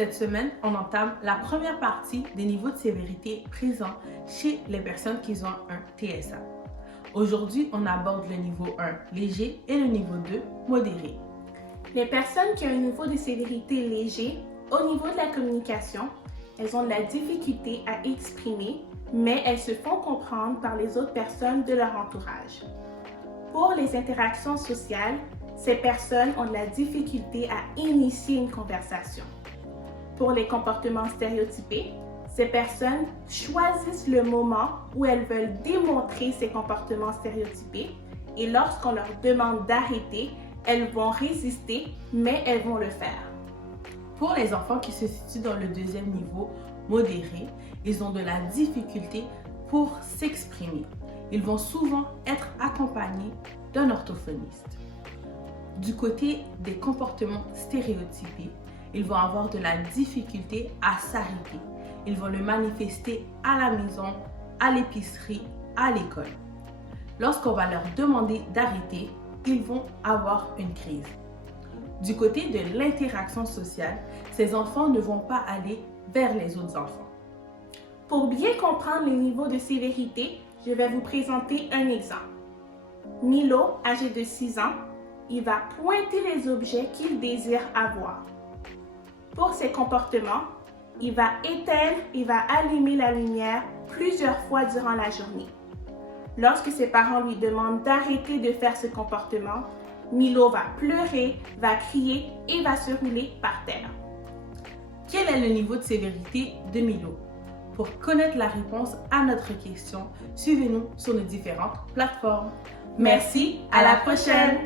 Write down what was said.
Cette semaine, on entame la première partie des niveaux de sévérité présents chez les personnes qui ont un TSA. Aujourd'hui, on aborde le niveau 1 léger et le niveau 2 modéré. Les personnes qui ont un niveau de sévérité léger, au niveau de la communication, elles ont de la difficulté à exprimer, mais elles se font comprendre par les autres personnes de leur entourage. Pour les interactions sociales, ces personnes ont de la difficulté à initier une conversation. Pour les comportements stéréotypés, ces personnes choisissent le moment où elles veulent démontrer ces comportements stéréotypés et lorsqu'on leur demande d'arrêter, elles vont résister, mais elles vont le faire. Pour les enfants qui se situent dans le deuxième niveau modéré, ils ont de la difficulté pour s'exprimer. Ils vont souvent être accompagnés d'un orthophoniste. Du côté des comportements stéréotypés, ils vont avoir de la difficulté à s'arrêter. Ils vont le manifester à la maison, à l'épicerie, à l'école. Lorsqu'on va leur demander d'arrêter, ils vont avoir une crise. Du côté de l'interaction sociale, ces enfants ne vont pas aller vers les autres enfants. Pour bien comprendre les niveaux de sévérité, je vais vous présenter un exemple. Milo, âgé de 6 ans, il va pointer les objets qu'il désire avoir. Pour ses comportements, il va éteindre et va allumer la lumière plusieurs fois durant la journée. Lorsque ses parents lui demandent d'arrêter de faire ce comportement, Milo va pleurer, va crier et va se rouler par terre. Quel est le niveau de sévérité de Milo? Pour connaître la réponse à notre question, suivez-nous sur nos différentes plateformes. Merci, à la prochaine!